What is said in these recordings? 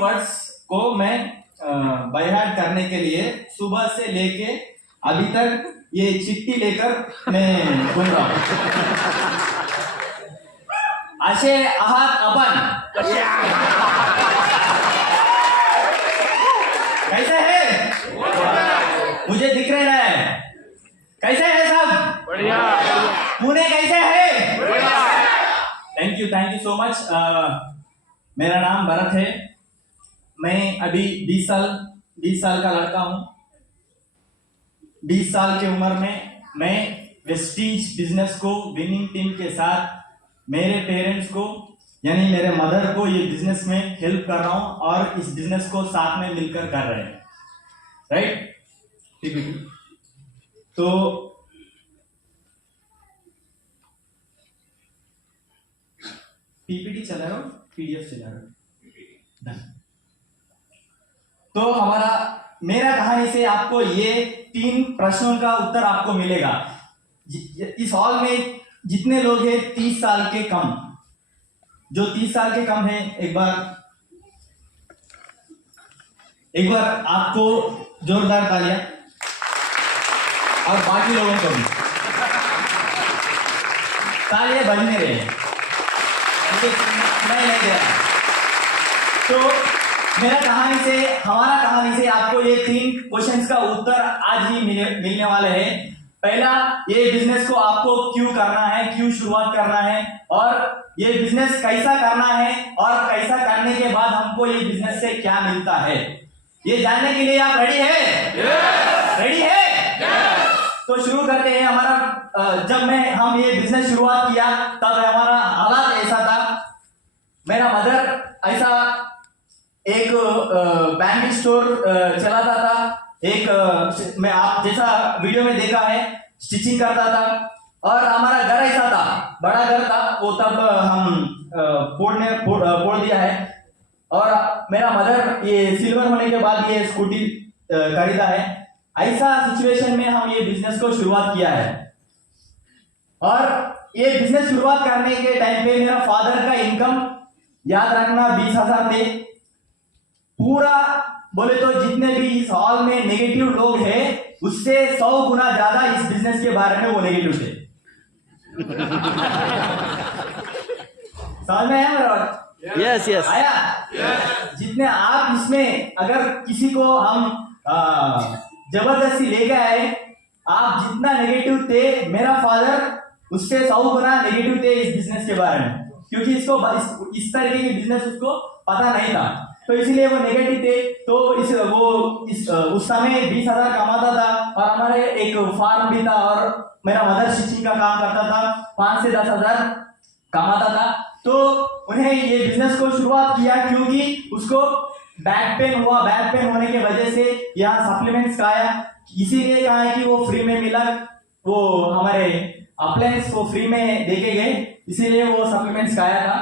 Words को मैं by heart करने के लिए सुबह से लेके अभी तक ये चिट्ठी लेकर मैं घूम रहा हूँ। असे आहात अपन, कैसे है? मुझे दिख रहा है। कैसे है सब? बढ़िया। पुणे कैसे है? बढ़िया। Thank you so much. मेरा नाम भरत है। मैं अभी 20 साल का लड़का हूँ। 20 साल की उम्र में मैं वेस्टीज बिजनेस को विनिंग टीम के साथ मेरे पेरेंट्स को यानी मेरे मदर को ये बिजनेस में हेल्प कर रहा हूँ और इस बिजनेस को साथ में मिलकर कर रहे हैं, राइट? तो पीपीटी चला रहा हूँ, पीडीएफ चला रहा हूँ। तो मेरा कहानी से आपको ये 3 प्रश्नों का उत्तर आपको मिलेगा। इस हॉल में जितने लोग हैं 30 साल के कम, जो 30 साल के कम है, एक बार आपको जोरदार तालियां, और बाकी लोगों को भी तालियां बजने रहे हैं। मैं नहीं दे रहा। तो हमारा कहानी से आपको ये 3 क्वेश्चंस का उत्तर आज ही मिलने वाले हैं। पहला, ये बिजनेस को आपको क्यों करना है, क्यों शुरुआत करना है, और ये बिजनेस कैसा करना है, और कैसा करने के बाद हमको ये बिजनेस से क्या मिलता है, ये जानने के लिए आप रेडी है? रेडी है? तो शुरू करते हैं। जब हम ये बिजनेस शुरुआत किया तब हमारा हालात ऐसा था। मेरा मदर ऐसा एक बैंड स्टोर चलाता था। मैं आप जैसा वीडियो में देखा है, स्टिचिंग करता था। और हमारा घर ऐसा था, बड़ा घर था वो, तब हम फोड़ दिया है। और मेरा मदर ये सिल्वर होने के बाद ये स्कूटी खरीदा है। ऐसा सिचुएशन में हम ये बिजनेस को शुरुआत किया है। और ये बिजनेस शुरुआत करने के टाइम पे मेरा फादर का इनकम याद रखना 20,000 थे। पूरा बोले तो जितने भी इस हॉल में नेगेटिव लोग हैं उससे 100 गुना ज्यादा इस बिजनेस के बारे में वो नेगेटिव थे। समझ में आया मेरा बात? यस यस आया? जितने आप इसमें अगर किसी को हम जबरदस्ती ले गए आए, आप जितना नेगेटिव थे, मेरा फादर उससे 100 गुना नेगेटिव थे इस बिजनेस के बारे में, क्योंकि इसको इस तरीके की बिजनेस उसको पता नहीं था, तो इसलिए वो नेगेटिव थे। तो उस समय 20,000 कमाता था और हमारे एक फार्म भी था और मेरा मदर स्टिचिंग का काम करता था, 5 से 10,000 कमाता था। तो उन्हें ये बिजनेस को शुरुआत किया क्योंकि उसको बैक पेन हुआ। बैक पेन होने की वजह से यहाँ सप्लीमेंट्स खाया, इसीलिए कहा है कि वो फ्री में मिला, वो हमारे अप्लायंस को फ्री में देके गए, इसीलिए वो सप्लीमेंट्स खाया था,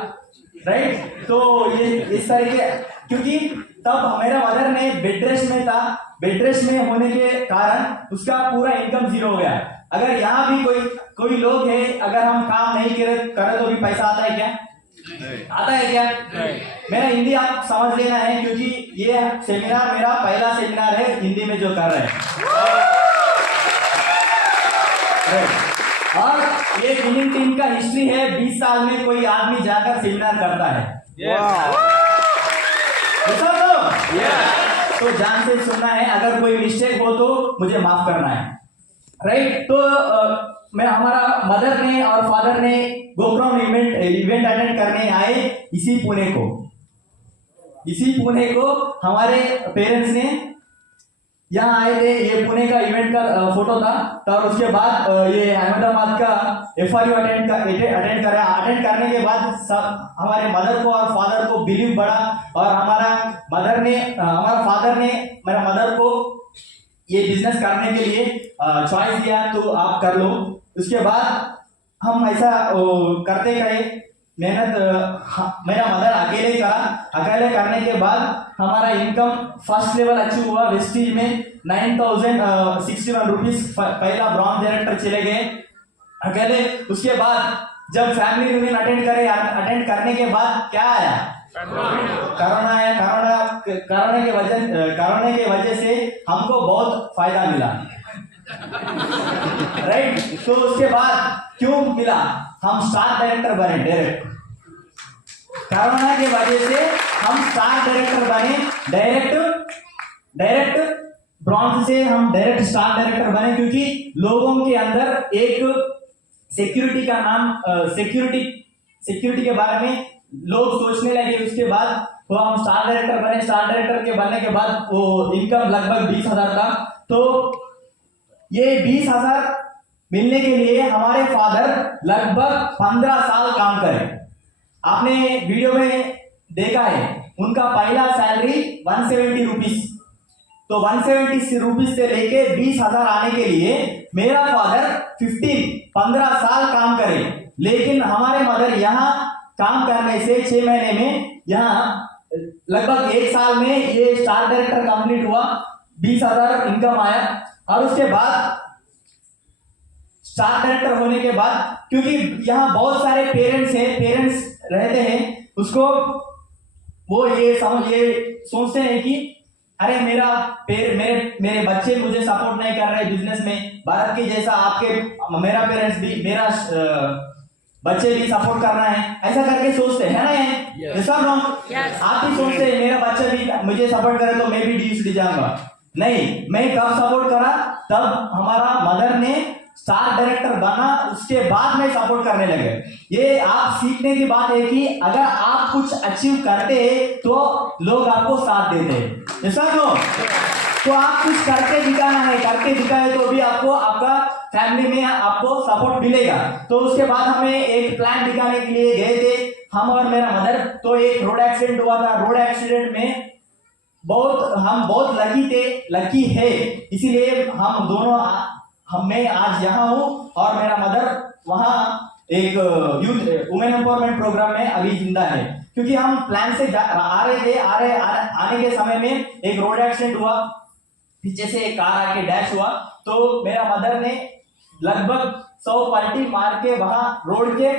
राइट? तो ये इस तरीके, क्योंकि तब मेरा मदर ने बेड रेस्ट में था, बेड रेस्ट में होने के कारण उसका पूरा इनकम 0 हो गया। अगर यहाँ भी कोई लोग है, अगर हम काम नहीं करे तो भी पैसा आता है क्या? आता है क्या? मेरा हिंदी आप समझ लेना है, क्योंकि ये सेमिनार मेरा पहला सेमिनार है हिंदी में जो कर रहे हैं। और ये विनिंग टीम का हिस्ट्री है, 20 साल में कोई आदमी जाकर सेमिनार करता है। तो ध्यान से सुनना है, अगर कोई मिस्टेक हो तो मुझे माफ करना है, राइट? तो हमारा मदर ने और फादर ने गोक्राउन इवेंट अटेंड करने आए इसी पुणे को हमारे पेरेंट्स ने यहाँ आए थे। ये पुणे का इवेंट का फोटो था। तब उसके बाद ये अहमदाबाद का FRU अटेंड करने के बाद हमारे मदर को और फादर को बिलीव बढ़ा, और हमारा फादर ने मेरा मदर को ये बिजनेस करने के लिए चॉइस दिया, तो आप कर लो। उसके बाद हम ऐसा करते गए, मेहनत मेरा मदर अकेले करने के बाद हमारा इनकम फर्स्ट लेवल अचीव हुआ। वेस्टीज में 9,061 रुपीज पहला ब्रॉन्ज डायरेक्टर चले गए अकेले। उसके बाद जब फैमिली रियूनियन अटेंड करने के बाद क्या आया? कोरोना है, कोरोना के वजह से हमको बहुत फायदा मिला, राइट। तो उसके बाद क्यों मिला, हम स्टार डायरेक्टर बने डायरेक्ट। कोरोना के वजह से हम स्टार डायरेक्टर बने डायरेक्ट ब्रॉन्ज से हम डायरेक्ट स्टार डायरेक्टर बने, क्योंकि लोगों के अंदर एक सिक्योरिटी का नाम सिक्योरिटी के बारे में लोग सोचने लगे। उसके बाद तो हम स्टार डायरेक्टर बने। स्टार डायरेक्टर के बनने के बाद वो इनकम लगभग 20,000 था। तो ये 20,000 मिलने के लिए हमारे फादर लगभग 15 साल काम करे। आपने वीडियो में देखा है, उनका पहला सैलरी 170 रुपीस, तो 170 रुपीस से लेके 20,000 आने के लिए मेरा फादर 15 साल काम करे। लेकिन हमारे मदर यहाँ काम करने से 6 महीने में, यहाँ लगभग 1 साल में ये स्टार डायरेक्टर कंप्लीट हुआ, 20,000 इनकम आया। और उसके बाद स्टार डायरेक्टर होने के बाद, क्योंकि यहाँ बहुत सारे पेरेंट्स रहते हैं, उसको वो ये सोचते हैं कि अरे मेरे बच्चे मुझे सपोर्ट नहीं कर रहे बिजनेस में, भारत के जैसा मेरा पेरेंट्स भी, मेरा बच्चे भी सपोर्ट करना है, ऐसा करके सोचते हैं ना। ये आप भी सोचते हैं मेरा बच्चा भी मुझे सपोर्ट करे तो मैं भी डीएसडी जाऊंगा। नहीं, मैं कब सपोर्ट करा, तब हमारा मदर ने स्टार डायरेक्टर बना, उसके बाद में सपोर्ट करने लगे। ये आप सीखने की बात है कि अगर आप कुछ अचीव करते हैं तो लोग आपको साथ देते हैं, ऐसा नो। तो आप कुछ करके दिखाना है, करके दिखाए तो भी आपको आपका फैमिली में आपको सपोर्ट मिलेगा। तो उसके बाद हमें एक प्लान दिखाने के लिए गए थे हम और मेरा मदर। तो एक रोड एक्सीडेंट हुआ था। रोड एक्सीडेंट में हम बहुत लकी है, इसीलिए हम दोनों मैं आज यहाँ हूँ और मेरा मदर वहाँ एक यूथ वुमेन एम्पावरमेंट प्रोग्राम में अभी जिंदा है। क्योंकि हम प्लान से आ रहे थे, आने के समय में एक रोड एक्सीडेंट हुआ, पीछे से एक कार आके डैश हुआ। तो मेरा मदर ने लगभग 100 पलटी मार के वहां रोड के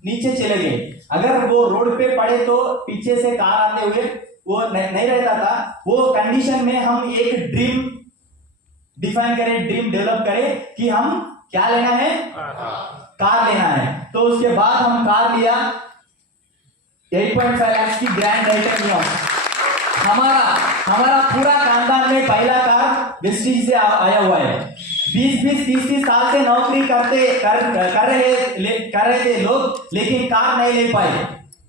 नीचे चले गए। अगर वो रोड पे पड़े तो पीछे से कार आते हुए वो नहीं रहता था। वो कंडीशन में हम एक ड्रीम डिफाइन करें, ड्रीम डेवलप करें कि हम क्या लेना है, कार लेना है। तो उसके बाद हम कार लिया 8.5 लाख की ग्रैंड टाइटन। हमारा पूरा खानदान में पहला कार वेस्टीज से आया हुआ है। 20-30 साल से नौकरी कर रहे थे लोग, लेकिन कार नहीं ले पाए।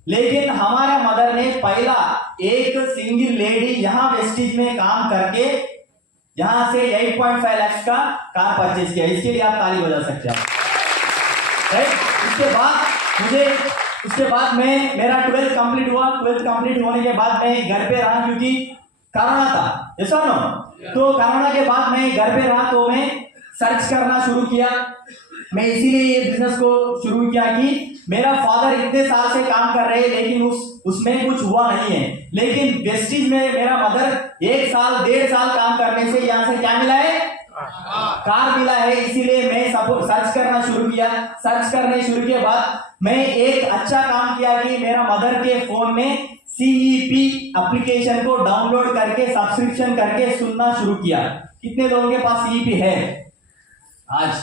लेकिन हमारा मदर ने पहला एक सिंगल लेडी यहाँ वेस्टीज में काम करके यहां से 8.5 लाख का कार परचेज किया। इसके लिए आप ताली बजा सकते हैं, राइट। उसके बाद मेरा 12th कंप्लीट हुआ। 12th कंप्लीट होने के बाद मैं घर पे रहा, क्योंकि कोरोना था, ऐसा नो। तो कोरोना के बाद मैं घर पे रहा, तो मैं सर्च करना शुरू किया। मैं इसीलिए ये बिजनेस को शुरू किया कि मेरा फादर इतने साल से काम कर रहे हैं, लेकिन उसमें कुछ हुआ नहीं है। लेकिन वेस्टीज में मेरा मदर 1 साल 1.5 साल काम करने से यहाँ से क्या मिला है, कार मिला है। इसीलिए मैं सर्च करना शुरू किया। सर्च करने शुरू के बाद मैं एक अच्छा काम किया कि मेरा मदर के फोन में CEP एप्लीकेशन को डाउनलोड करके सब्सक्रिप्शन करके सुनना शुरू किया। कितने लोगों के पास CEP है आज?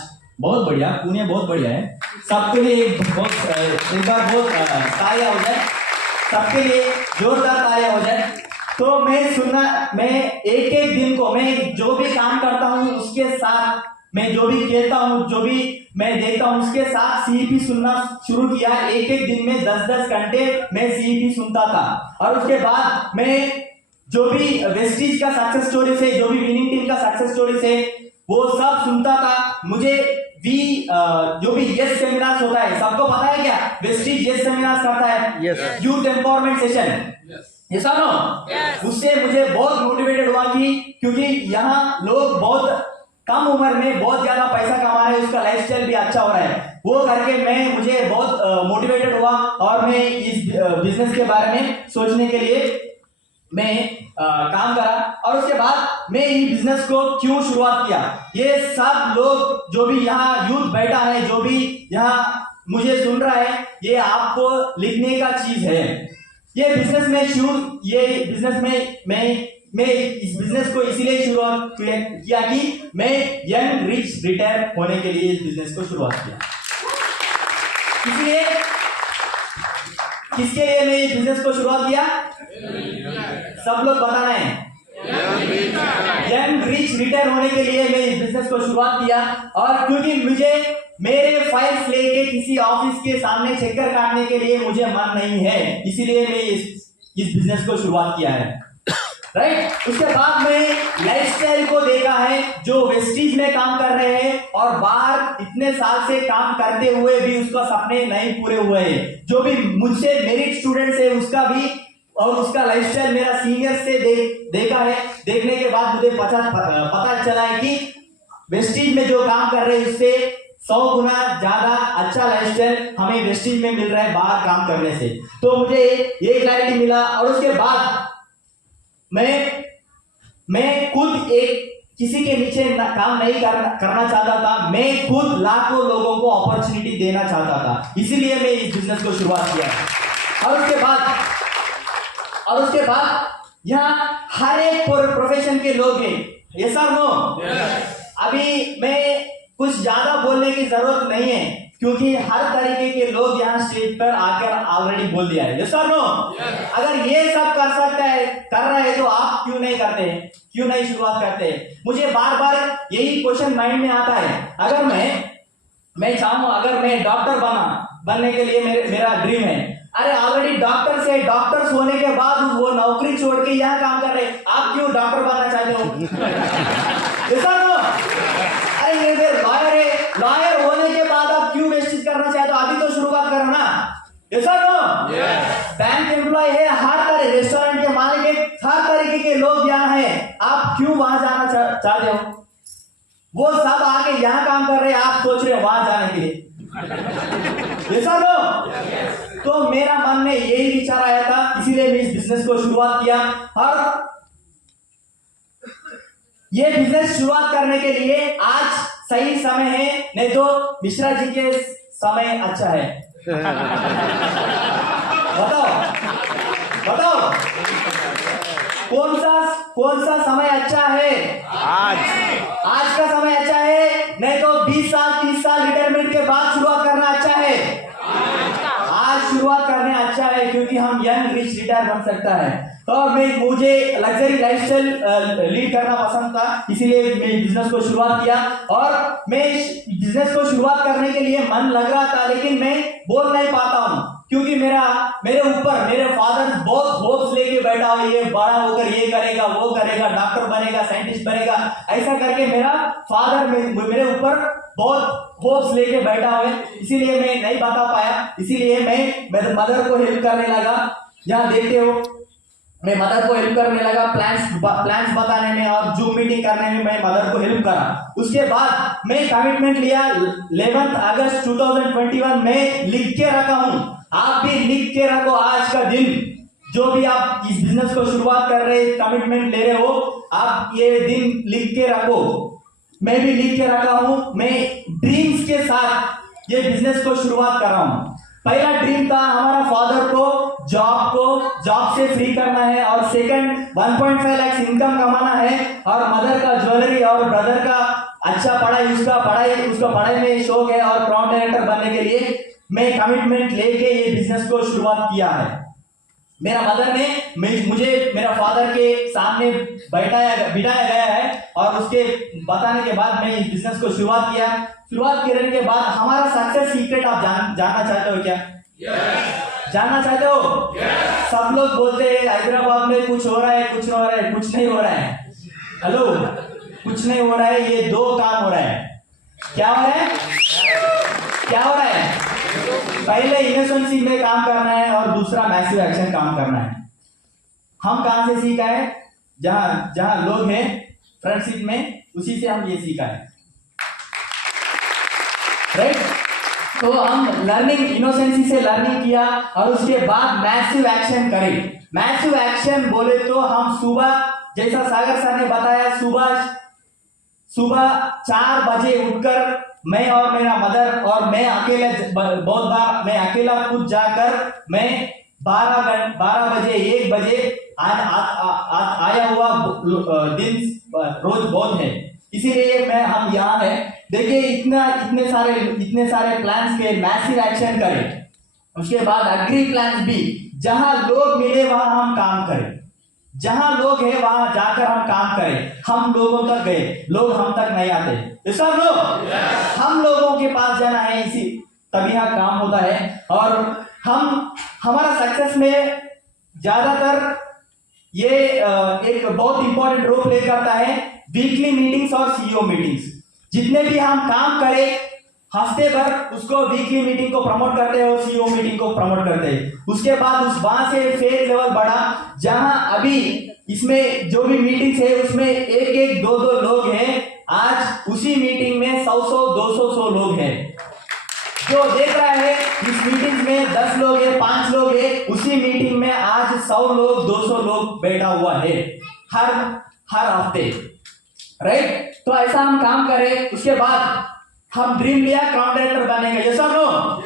बहुत बढ़िया, पुणे बहुत बढ़िया है। सबके लिए एक बार बहुत तालियां हो जाए, सबके लिए जोरदार तालियां हो जाए। तो मैं एक दिन को मैं जो भी काम करता हूँ उसके साथ, मैं जो भी कहता हूँ, जो भी मैं देखता हूँ उसके साथ CEP सुनना शुरू किया। एक दिन में 10-10 घंटे मैं CEP सुनता था। और उसके बाद मैं जो भी वेस्टीज का सक्सेस स्टोरी से, जो भी विनिंग टीम का सक्सेस स्टोरी से, वो सब सुनता था। मुझे जो भी यस सेमिनार्स होता है, सबको पता है क्या वेस्टीज यस सेमिनार्स करता है, यूथ एम्पावरमेंट सेशन, ऐसा नो। उससे मुझे बहुत मोटिवेटेड हुआ क्योंकि यहाँ लोग बहुत कम उम्र में बहुत ज्यादा पैसा कमा रहे हैं, उसका लाइफस्टाइल भी अच्छा हो रहा है। वो करके मुझे बहुत मोटिवेटेड हुआ और मैं इस बिजनेस के बारे में सोचने के लिए मैं काम करा। और उसके बाद मैं इस बिजनेस को क्यों शुरुआत किया, ये सब लोग जो भी यहाँ यूथ बैठा है, जो भी यहाँ मुझे सुन रहा है, ये आपको लिखने का चीज है। ये बिजनेस में मैं इस बिजनेस को इसीलिए शुरुआत किया कि मैं यंग रिच रिटायर होने के लिए इस बिजनेस को शुरुआत किया। इसलिए किसके लिए मैं इस बिजनेस को शुरुआत किया? सब लोग बताना है। यंग रिच रिटायर होने के लिए मैं इस बिजनेस को शुरुआत किया। और क्योंकि मुझे मेरे फाइल्स लेके किसी ऑफिस के सामने चक्कर काटने के लिए मुझे मन नहीं है, इसीलिए मैं इस बिजनेस को शुरुआत किया है। राइट। उसके बाद में लाइफस्टाइल को देखा है, जो वेस्टीज में काम कर रहे हैं और बाहर इतने साल से काम करते हुए भी उसका सपने नहीं पूरे हुए हैं। जो भी मुझसे मेरिट स्टूडेंट्स है उसका भी और उसका लाइफस्टाइल मेरा सीनियर से देखा है। देखने के बाद मुझे पता चला है कि वेस्टीज में जो काम कर रहे हैं उससे 100 गुना ज्यादा अच्छा लाइफस्टाइल हमें वेस्टीज में मिल रहा है बाहर काम करने से। तो मुझे ये क्लैरिटी मिला। और उसके बाद मैं खुद एक किसी के नीचे काम नहीं करना चाहता था। मैं खुद लाखों लोगों को अपॉर्चुनिटी देना चाहता था, इसीलिए मैं इस बिजनेस को शुरुआत किया। और उसके बाद यहाँ हर एक प्रोफेशन के लोग हैं। ये सब नो अभी मैं कुछ ज्यादा बोलने की जरूरत नहीं है, क्योंकि हर तरीके के लोग यहाँ स्टेज पर आकर ऑलरेडी बोल दिया है। यस और नो? अगर ये सब कर रहे हैं तो आप क्यों नहीं करते हैं? क्यों नहीं शुरुआत करते हैं? मुझे बार बार यही क्वेश्चन माइंड में आता है। अगर मैं चाहूँ, अगर मैं डॉक्टर बनने के लिए मेरा ड्रीम है, अरे ऑलरेडी डॉक्टर्स होने के बाद वो नौकरी छोड़ के यहाँ काम कर रहे हैं, आप क्यों डॉक्टर बनना चाहते हो? यस और नो? अरे ये लॉयर होने के बाद आप क्यों वेस्टेज करना चाहते हो? अभी तो शुरुआत करो ना। यस और नो? बैंक एम्प्लॉय है, हर तरह रेस्टोरेंट के मालिक है, हर तरीके के लोग यहाँ हैं, आप क्यों वहां जाना चाहते हो? वो सब आके यहाँ काम कर रहे हैं, आप सोच रहे हो वहां जाने के लिए। यस और नो? तो मेरा मन में यही विचार आया था, इसीलिए मैं इस बिजनेस को शुरुआत किया। और ये बिजनेस शुरुआत करने के लिए आज सही समय है, नहीं तो मिश्रा जी के समय अच्छा है। बताओ कौन सा समय अच्छा है? आज का समय अच्छा है, नहीं तो 20 साल 30 साल रिटायरमेंट के बाद शुरुआत करना अच्छा है? आज शुरुआत करने अच्छा है, क्योंकि हम यंग रिच रिटायर बन सकता है। और मुझे लग्जरी लाइफस्टाइल लीड करना पसंद था, इसीलिए मैं बिजनेस को शुरुआत किया। और मैं बिजनेस को शुरुआत करने के लिए मन लग रहा था, लेकिन मैं बोल नहीं पाता हूँ, क्योंकि मेरे फादर बहुत होप्स लेके बैठा हुआ, ये बड़ा होकर ये करेगा, वो करेगा, डॉक्टर बनेगा, साइंटिस्ट बनेगा, ऐसा करके मेरा फादर मेरे ऊपर बहुत होप्स लेके बैठा हुआ है। इसीलिए मैं नहीं बता पाया, इसीलिए मैं मेरे मदर को हेल्प करने लगा। यहाँ देखते हो, मैं मदर को हेल्प करने लगा प्लान्स बताने में और जूम मीटिंग करने में। मैं मदर को हेल्प करा। उसके बाद मैं कमिटमेंट लिया, 11 अगस्त 2021 में लिख के रखा हूं। आप भी लिख के रखो आज का दिन, जो भी आप इस बिजनेस को शुरुआत कर रहे, कमिटमेंट ले रहे हो, आप ये दिन लिख के रखो। मैं भी लिख के रखा हूं। मैं ड्रीम्स के साथ ये बिजनेस को शुरुआत कर रहा हूं। पहला ड्रीम था हमारा फादर को जॉब से फ्री करना है, और सेकंड 1.5 लाख इनकम कमाना है, और मदर का ज्वेलरी और ब्रदर का अच्छा पढ़ाई, उसका पढ़ाई में शौक है, और क्राउन डायरेक्टर बनने के लिए मैं कमिटमेंट लेके ये बिजनेस को शुरुआत किया है। मेरा मदर ने मुझे मेरा फादर के सामने बिठाया गया है, और उसके बताने के बाद मैं इस बिजनेस को शुरुआत किया। शुरुआत करने के बाद हमारा सक्सेस सीक्रेट आप जानना चाहते हो क्या? जानना चाहते हो? सब लोग बोलते हैं हैदराबाद में कुछ हो रहा है, कुछ नहीं हो रहा है। हेलो, कुछ नहीं हो रहा है, ये दो काम हो रहा है। क्या हो रहा है? पहले इनोसेंसी में काम करना है, और दूसरा मैसिव एक्शन काम करना है। हम कहां से सीखा है? जहां लोग हैं फ्रंट सीट में, उसी से हम ये सीखा है। राइट? तो हम लर्निंग, इनोसेंसी से लर्निंग किया, और उसके बाद मैसिव एक्शन करें। मैसिव एक्शन बोले तो हम सुबह, जैसा सागर सर ने बताया, सुबह 4 बजे उठकर मैं और मेरा मदर और मैं अकेले, बहुत बार मैं अकेला खुद जाकर मैं 12 बजे 1 बजे आया हुआ दिन रोज बहुत है। इसीलिए मैं हम यहाँ है। देखिए इतने सारे प्लान्स के मैसिव एक्शन करें। उसके बाद एग्री प्लान्स भी, जहां लोग मिले वहां हम काम करें, जहां लोग है वहां जाकर हम काम करें। हम लोगों तक गए, लोग हम तक नहीं आते। तो सब लोग हम लोगों के पास जाना है, इसी तभी यहाँ काम होता है। और हमारा सक्सेस में ज्यादातर ये एक बहुत इंपॉर्टेंट रोल प्ले करता है वीकली मीटिंग्स और सीईओ मीटिंग्स। जितने भी हम काम करें हफ्ते भर उसको वीकली मीटिंग को प्रमोट करते हैं और सीईओ मीटिंग को प्रमोट करते हैं। उसके बाद वहां से फेज लेवल बढ़ा, जहां अभी इसमें जो भी मीटिंग्स है उसमें एक 2 लोग हैं। आज उसी मीटिंग में 100 200 लोग हैं। जो देख रहा है इस मीटिंग में 10 लोग है, 5 लोग है, उसी मीटिंग में आज 100 लोग 200 लोग बैठा हुआ है हर हफ्ते, राइट। तो ऐसा हम काम करें। उसके बाद हम ड्रीम लिया क्राउन डायरेक्टर बनेंगे, ये सब लोग।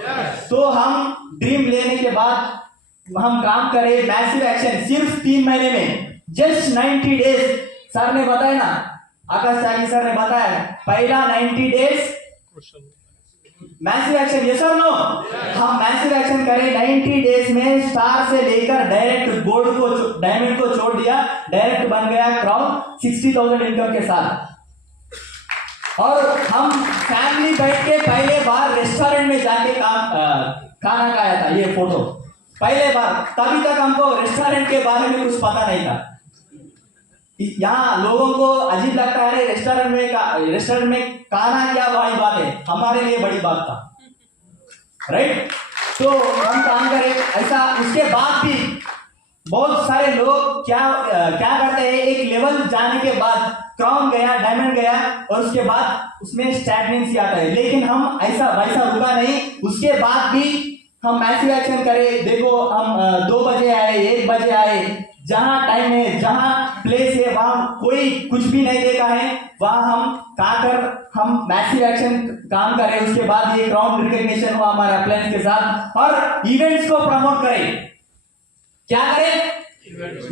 तो हम ड्रीम लेने के बाद हम काम करें मैसिव एक्शन सिर्फ 3 महीने में, जस्ट 90 डेज। सर ने बताया ना, आकाश त्यागी सर ने बताया, पहला 90 डेज मैसिव एक्शन, ये सर नो। हम मैसिव एक्शन करें 90 डेज में, स्टार से लेकर डायरेक्ट गोल्ड को डायमंड को छोड़ दिया, डायरेक्ट बन गया क्राउन 60,000 इनकम के साथ। और हम फैमिली बैठ के पहले बार रेस्टोरेंट में जाके खाना खाया था। ये फोटो पहले बार, तभी तक हमको रेस्टोरेंट के बारे में कुछ पता नहीं था। यहाँ लोगों को अजीब लगता है रेस्टोरेंट में खाना क्या बड़ी बात है, हमारे लिए बड़ी बात था, राइट। तो हम काम करें ऐसा। उसके बाद भी बहुत सारे लोग क्या करते हैं, एक लेवल जाने के बाद क्राउन गया, डायमंड गया और उसके बाद उसमें स्टैग्नेंसी आता है। लेकिन हम वैसा रुका नहीं, उसके बाद भी हम मैसिव एक्शन करें। देखो हम 2 बजे आए, 1 बजे आए, जहां टाइम है, जहां प्लेस है, वहां कोई कुछ भी नहीं देखा है, वहां हम मैसिव एक्शन काम करें। उसके बाद ये क्राउन रिकॉग्निशन हुआ हमारा प्लान के साथ। और इवेंट्स को प्रमोट करें। क्या करें?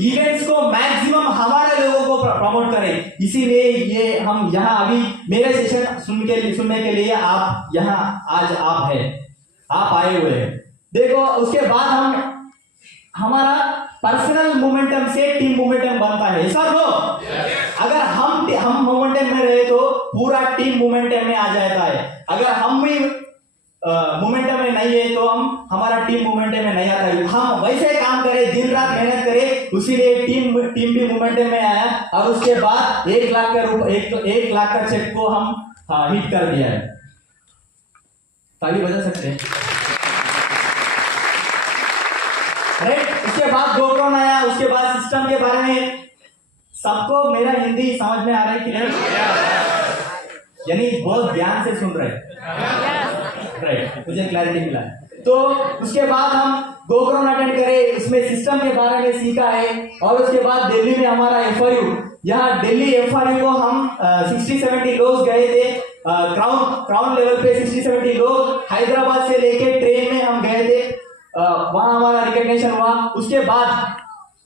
इवेंट्स को मैक्सिमम हमारे लोगों को प्रमोट करें। इसीलिए ये हम यहाँ अभी मेरे सेशन सुनने के लिए आप यहाँ आज आप आए हुए हैं। देखो उसके बाद हमारा पर्सनल मोमेंटम से टीम मोमेंटम बनता है। सब लोग अगर हम मोमेंटम में रहे तो पूरा टीम मोमेंटम में आ जाता है। अगर हम भी मोमेंटम में नहीं है तो हमारा टीम मोमेंटम में नहीं आता है। हम वैसे काम करें, दिन रात मेहनत करें, उसीलिए टीम भी मोमेंटम में आया। और उसके बाद 1 लाख का चेक को हम हिट कर दिया है। ताली बजा सकते हैं, राइट। उसके बाद गोक्रोन आया। उसके बाद सिस्टम के बारे में सबको मेरा हिंदी समझ में आ रहा है कि नहीं? यानी बहुत ध्यान से सुन रहे हैं, राइट, मुझे क्लैरिटी मिला है। तो उसके बाद हम गोक्रोन अटेंड करें, इसमें सिस्टम के बारे में सीखा है। और उसके बाद दिल्ली में हमारा एफआरयू, यहाँ दिल्ली एफआरयू को हम 60-70 लोग गए थे। क्राउन लेवल पे 60-70 लोग हैदराबाद से लेके ट्रेन में हम गए थे, वहां हमारा रिकॉग्निशन हुआ। उसके बाद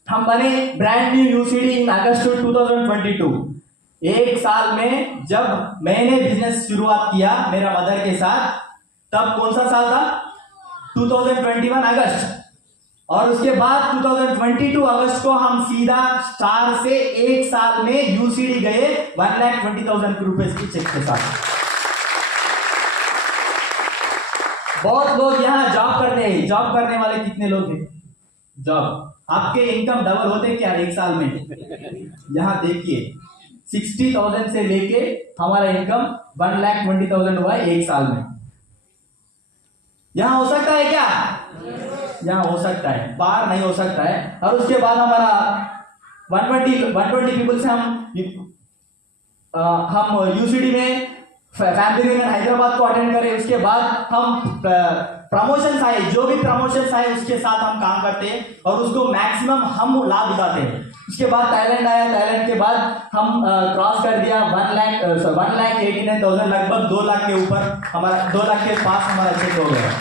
हम बने ब्रांड न्यू यूसीडी इन अगस्त 2022। 1 साल में जब मैंने बिजनेस शुरुआत किया मेरा मदर के साथ, तब कौन सा साल था? 2021 अगस्त। और उसके बाद 2022 अगस्त को हम सीधा स्टार से 1 साल में यूसीडी गए 1,20,000 रुपए की चेक के साथ। बहुत लोग यहाँ जॉब करते हैं। जॉब करने वाले कितने लोग हैं? जॉब आपके इनकम डबल होते क्या 1 साल में? यहाँ देखिए 60,000 से लेके हमारा इनकम 1,20,000 हुआ है 1 साल में। यहाँ हो सकता है क्या? यहाँ हो सकता है, बाहर नहीं हो सकता है। और उसके बाद हमारा 120 पीपल से हम यूसीडी में फैमिली यूनियन हैदराबाद को अटेंड करें। उसके बाद हम प्रमोशंस आए, जो भी प्रमोशंस आए उसके साथ हम काम करते हैं और उसको मैक्सिमम हम लाभ उठाते हैं। उसके बाद थाईलैंड आया। थाईलैंड के बाद हम क्रॉस कर दिया 1,89,000, लगभग 2 लाख के ऊपर हमारा 2 लाख के पास हमारा चेक हो गया,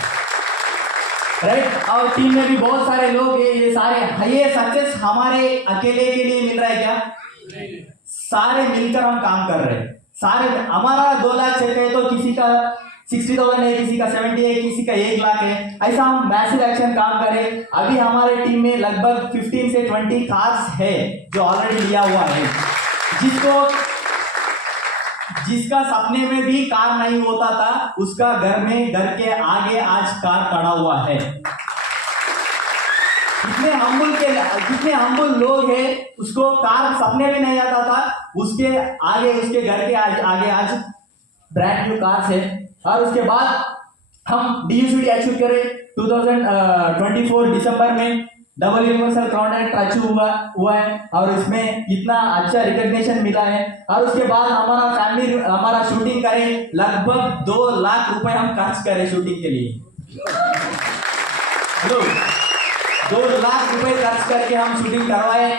राइट। और टीम में भी बहुत सारे लोग ये सारे ये सक्सेस हमारे अकेले के लिए मिल रहा है क्या? सारे मिलकर हम काम कर रहे हैं। सारे हमारा 2 लाख चेक है तो किसी का 60,000 है, किसी का 70 है, किसी का 1 लाख है। ऐसा हम मैसिव एक्शन काम करें। अभी हमारे टीम में लगभग 15 से 20 कार्स है जो ऑलरेडी लिया हुआ है। जिसका सपने में भी कार नहीं होता था उसका घर के आगे आज कार खड़ा हुआ है। जितने हम्बुल लोग हैं उसको कार सपने में नहीं आता था, उसके घर के आगे आज ब्रांड न्यू कार्स है। और उसके बाद हम DUCD अचीव करें 2024 दिसंबर में डबल यूनिवर्सल कॉन्ट्रैक्ट अचीव हुआ है और इसमें इतना अच्छा रिकॉग्निशन मिला है। और उसके बाद हमारा शूटिंग करें, लगभग 2 लाख रुपए हम खर्च करें शूटिंग के लिए। 2 लाख रुपए खर्च करके हम शूटिंग करवाए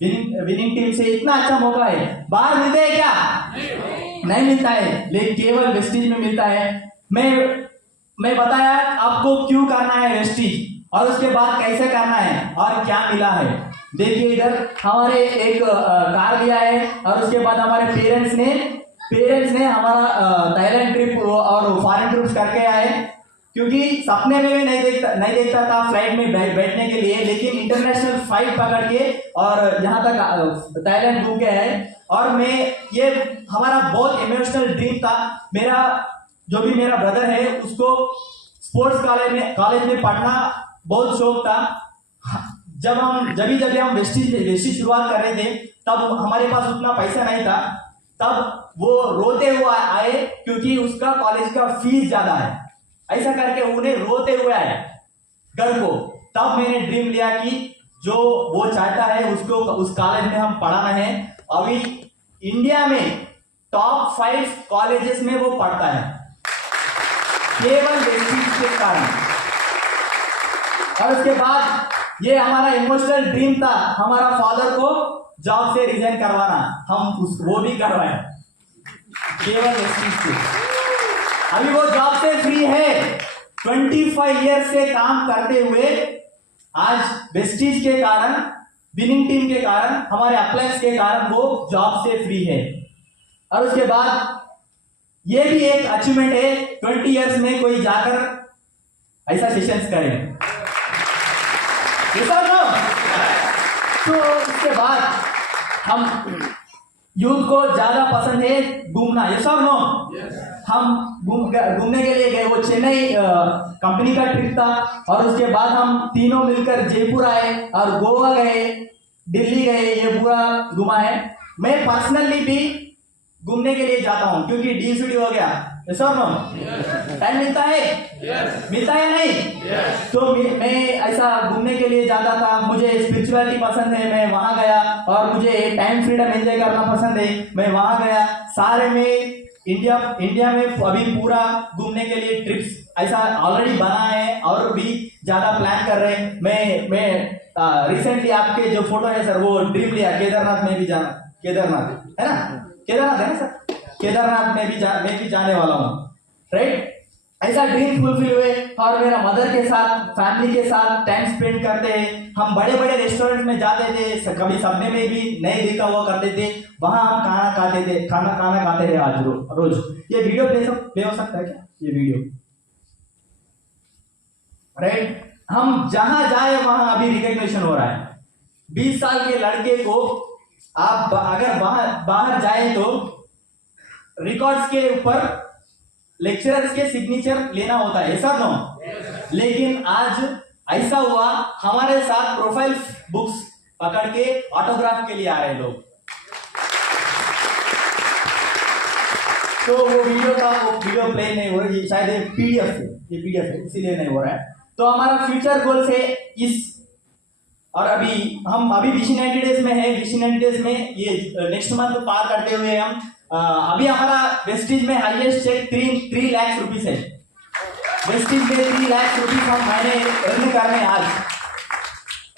विनिंग टीम से। इतना अच्छा मौका है, बाहर मिलता है क्या? नहीं मिलता है, लेकिन केवल वेस्टीज में मिलता है। मैं बताया आपको क्यों करना है वेस्टीज और उसके बाद कैसे करना है और क्या मिला है। देखिए इधर हमारे एक कार लिया है और उसके बाद हमारे पेरेंट्स ने हमारा थाईलैंड ट्रिप और फॉरेन ट्रिप्स करके आए, क्योंकि सपने में भी नहीं देखता था फ्लाइट में बैठने के लिए, लेकिन इंटरनेशनल फ्लाइट पकड़ के और यहाँ तक थाईलैंड घूम के आए। और ये हमारा बहुत इमोशनल ड्रीम था। मेरा ब्रदर है उसको स्पोर्ट्स कॉलेज में पढ़ना बहुत शौक था। जब हम वेस्टीज शुरुआत कर रहे थे तब हमारे पास उतना पैसा नहीं था, तब वो रोते हुए आए क्योंकि उसका कॉलेज का फीस ज्यादा है। ऐसा करके उन्हें रोते हुए आए घर को। तब मैंने ड्रीम लिया कि जो वो चाहता है उसको उस कॉलेज में हम पढ़ाना है। अभी इंडिया में टॉप 5 कॉलेजेस में वो पढ़ता है केवल वेस्टीज के कारण। और उसके बाद ये हमारा इमोशनल ड्रीम था हमारा फादर को जॉब से रिजाइन करवाना, वो भी करवाए केवल वेस्टीज से। अभी वो जॉब से फ्री है। 25 ईयर्स से काम करते हुए आज वेस्टीज के कारण, विनिंग टीम के कारण, हमारे अप्लायंस के कारण वो जॉब से फ्री है। और उसके बाद ये भी एक अचीवमेंट है, 20 ईयर्स में कोई जाकर ऐसा सेशंस करें। तो उसके बाद हम यूथ को ज्यादा पसंद है घूमना, ये सब नो। हम घूमने के लिए गए, वो चेन्नई कंपनी का ट्रिप था। और उसके बाद हम तीनों मिलकर जयपुर आए और गोवा गए, दिल्ली गए, ये पूरा घुमा है। मैं पर्सनली भी घूमने के लिए जाता हूँ क्योंकि DUCD हो गया। सर नो टाइम मिलता है? मिलता है नहीं? तो मैं ऐसा घूमने के लिए जाता था। मुझे स्पिरिचुअलिटी पसंद है, मैं वहां गया। और मुझे टाइम फ्रीडम एंजॉय करना पसंद है, मैं वहां गया। सारे में इंडिया में अभी पूरा घूमने के लिए ट्रिप्स ऐसा ऑलरेडी बना है और भी ज्यादा प्लान कर रहे हैं। मैं रिसेंटली आपके जो फोटो है सर, वो ड्रीम लिया केदारनाथ में भी जाना। केदारनाथ है ना सर? केदारनाथ में भी जाने वाला हूँ, राइट। ऐसा ड्रीम फुलफिल हुए और मेरा मदर के साथ, फैमिली के साथ टाइम स्पेंड करते हैं। हम बड़े बड़े रेस्टोरेंट में जाते थे, कभी सपने में भी नहीं देखा हुआ करते थे, वहां हम खाना खाते हैं आज रोज। ये वीडियो प्ले हो सकता है क्या? ये वीडियो, राइट। हम जहां जाए वहां अभी रिकॉग्निशन हो रहा है। 20 साल के लड़के को आप अगर बाहर जाए तो रिकॉर्ड्स के ऊपर लेक्चरर्स के सिग्नेचर लेना होता है, ऐसा नो। लेकिन आज ऐसा हुआ, हमारे साथ प्रोफाइल बुक्स पकड़ के ऑटोग्राफ के लिए आ रहे लोग। तो वो वीडियो प्ले नहीं हो रहा है, शायद ये पीडीएफ है इसीलिए नहीं हो रहा है। तो हमारा फ्यूचर गोल से और अभी विजन 90 डेज में है। विजन 90 डेज में ये नेक्स्ट मंथ पार करते हुए हम अभी हमारा वेस्टीज में हाईएस्ट चेक 3 लाख रुपीस है। वेस्टीज में 3 लाख रुपीस हम महीने अर्न कर रहे हैं आज।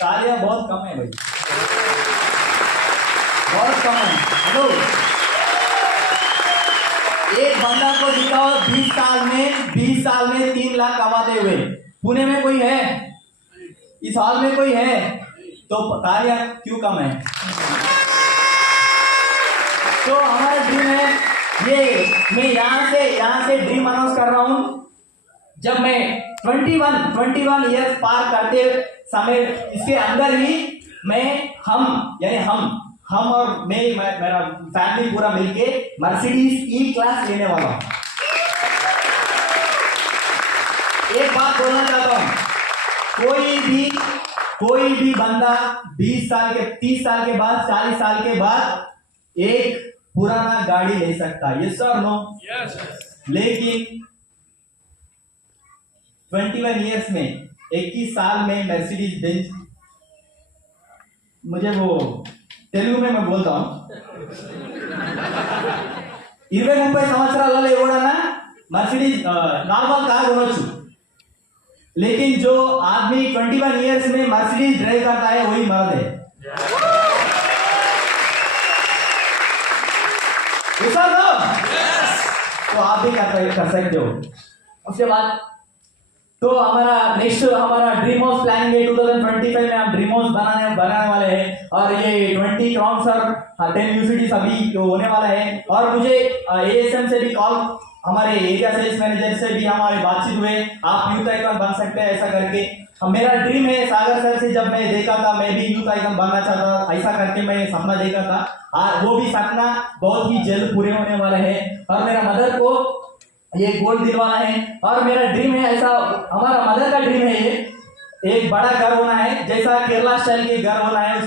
तालियां बहुत कम है भाई, बहुत कम है। हेलो, एक बंदा को दिखाओ 20 साल में 3 लाख कमाते हुए। पुणे में कोई है? इस हॉल में कोई है? तो तालियां क्यों कम है? तो हमारा ड्रीम है ये, मैं यहाँ से ड्रीम अनाउंस कर रहा हूँ। जब मैं 21 ईयर्स पार करते समय, इसके अंदर ही हम और मेरा फैमिली पूरा मिलके मर्सिडीज ई क्लास लेने वाला हूँ। एक बात बोलना चाहता हूँ, कोई भी बंदा 20 साल के, 30 साल के बाद, 40 साल के बाद एक पुराना गाड़ी ले सकता है, यस और नो? लेकिन 21 ईयर्स में, 21 साल में मर्सिडीज बेंज, मुझे वो तेलुगु में मैं बोलता हूँ, 20-30 సంవత్సరాలలో ఎవడన్నా मर्सिडीज नॉर्मल कार కొనొచ్చు। लेकिन जो आदमी 21 ईयर्स में मर्सिडीज ड्राइव करता है वही मर्द है। तो आप भी कर सकते हो। उसके बाद तो हमारा नेक्स्ट ड्रीम हाउस प्लानिंग है 2025 में हम ड्रीम हाउस बनाने वाले हैं, और ये 20 क्राउन्स और 10 यूसीडीज अभी होने वाला है। और मुझे एएसएम से भी कॉल, हमारे एरिया सेल्स मैनेजर से भी हमारे बातचीत हुए, आप यूथ आइकन बन सकते हैं ऐसा करके। मेरा ड्रीम है, सागर सर से जब मैं देखा था, मैं भी यूथ आइकन बनना चाहता, ऐसा करके मैं सपना देखा था, और वो भी सपना बहुत ही जल्द पूरे होने वाला है। और मेरा मदर को ये गोल्ड दिलवाना है, और मेरा ड्रीम है ऐसा, हमारा मदर का ड्रीम है ये, एक बड़ा घर होना है, जैसा केरला स्टाइल के घर होना है,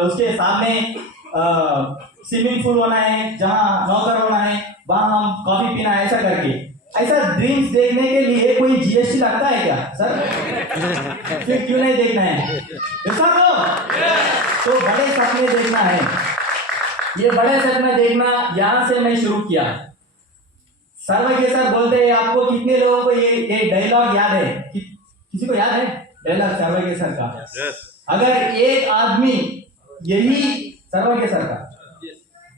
उसके सामने स्विमिंग पूल होना है, जहाँ नौकर होना है, वहाँ हम कॉफी पीना है, ऐसा करके। ऐसा ड्रीम्स देखने के लिए कोई जीएसटी लगता है क्या सर? फिर क्यों नहीं देखना है? ऐसा तो बड़े सपने देखना है, ये बड़े सपने देखना, यहाँ से मैं शुरू किया। सर्वज्ञ सर बोलते हैं, आपको कितने लोगों को ये डायलॉग याद है? किसी को याद है डायलॉग सर्वज्ञ सर का? अगर एक आदमी यही, सर्वज्ञ सर का,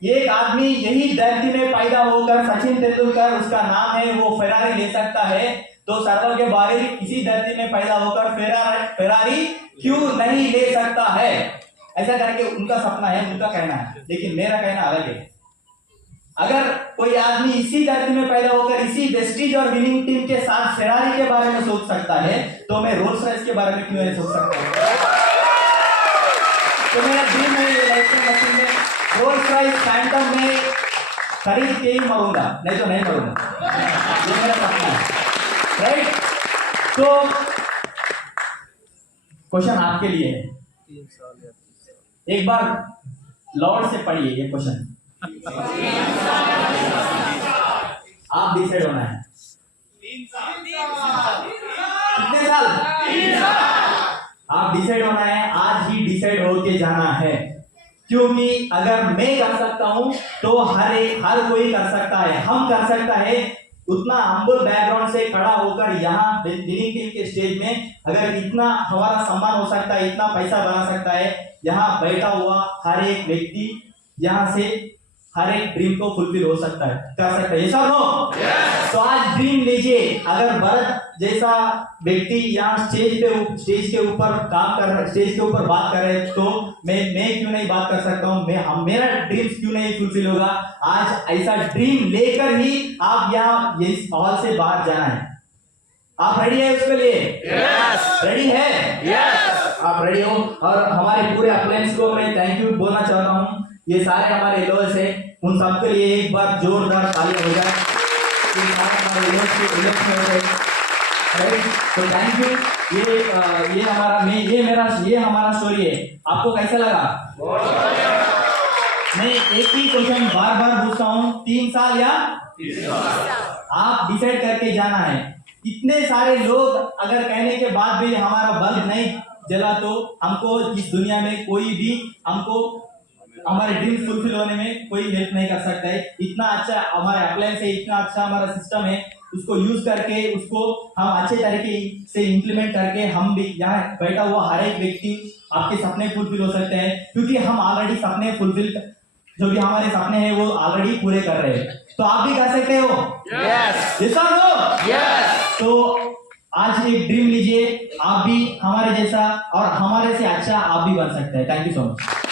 एक आदमी यही धरती में पैदा होकर, सचिन तेंदुलकर उसका नाम है, वो फेरारी ले सकता है, तो सर्वज्ञ बारिल इसी धरती में पैदा होकर फेरारी क्यों नहीं ले सकता है? ऐसा करके उनका सपना है, उनका कहना है, लेकिन मेरा कहना अलग है। अगर कोई आदमी इसी धरती में पैदा होकर इसी वेस्टिज और विनिंग टीम के साथ फेरारी के बारे में सोच सकता है, तो मैं रोल्स रॉयस के बारे में क्यों नहीं सोच सकता? तो मेरा ड्रीम है ये लाइफ मशीन में रोल्स रॉयस फैंटम में खरीद के ही मरूंगा, नहीं तो नहीं मरूंगा, ये मेरा सपना है, राइट? तो क्वेश्चन आपके लिए है, एक बार लॉर्ड से पढ़िए ये क्वेश्चन, आप डिसाइड होना है। 3 साल, कितने साल? 3 साल। आप डिसाइड होना है, आज ही डिसाइड होके जाना है, क्योंकि अगर मैं कर सकता हूं तो हर कोई कर सकता है, हम कर सकता है। उतना हम्बल बैकग्राउंड से खड़ा होकर यहाँ विनिंग टीम के स्टेज में अगर इतना हमारा सम्मान हो सकता है, इतना पैसा बना सकता है, यहाँ बैठा हुआ हर एक व्यक्ति यहाँ से हर एक ड्रीम को फुलफिल हो सकता है, कर सकता है, ऐसा नो? तो आज ड्रीम लीजिए। अगर भरत जैसा व्यक्ति यहाँ स्टेज के ऊपर काम कर रहे, स्टेज के ऊपर बात कर रहे, तो मैं क्यों नहीं बात कर सकता हूँ? मेरा ड्रीम्स क्यों नहीं फुलफिल होगा? आज ऐसा ड्रीम लेकर ही आप यहाँ इस हॉल से बाहर जाना है। आप रेडी है उसके लिए? रेडी है? आप रेडी हो? और हमारे पूरे अप्लायंस को मैं थैंक यू बोलना चाहता हूँ। ये सारे हमारे एलोस है, उन सबके लिए एक बार जोरदार ताली हो जाए। ये सारे हमारे एलोस के एलोस में होते हैं, राइट? तो थैंक यू। ये हमारा स्टोरी है। आपको कैसा लगा? मैं एक ही क्वेश्चन बार बार पूछता हूँ, 3 साल या 3 साल? आप डिसाइड करके जाना है। इतने सारे लोग अगर कहने के बाद भी हमारा बल्ब नहीं जला, तो हमको इस दुनिया में कोई भी हमको हमारे ड्रीम फुलफिल होने में कोई हेल्प नहीं कर सकता है। इतना अच्छा हमारे अप्लायंस है, इतना अच्छा हमारा सिस्टम है, उसको यूज करके उसको हम अच्छे तरीके से इम्प्लीमेंट करके हम भी यहाँ बैठा हुआ हर एक व्यक्ति आपके सपने फुलफिल हो सकते हैं, क्योंकि हम ऑलरेडी सपने फुलफिल, जो भी हमारे सपने हैं वो ऑलरेडी पूरे कर रहे हैं। तो आप भी कर सकते हो। यस और नो? यस। तो आज एक ड्रीम लीजिए, आप भी हमारे जैसा और हमारे से अच्छा आप भी बन सकते हैं। Thank you so much.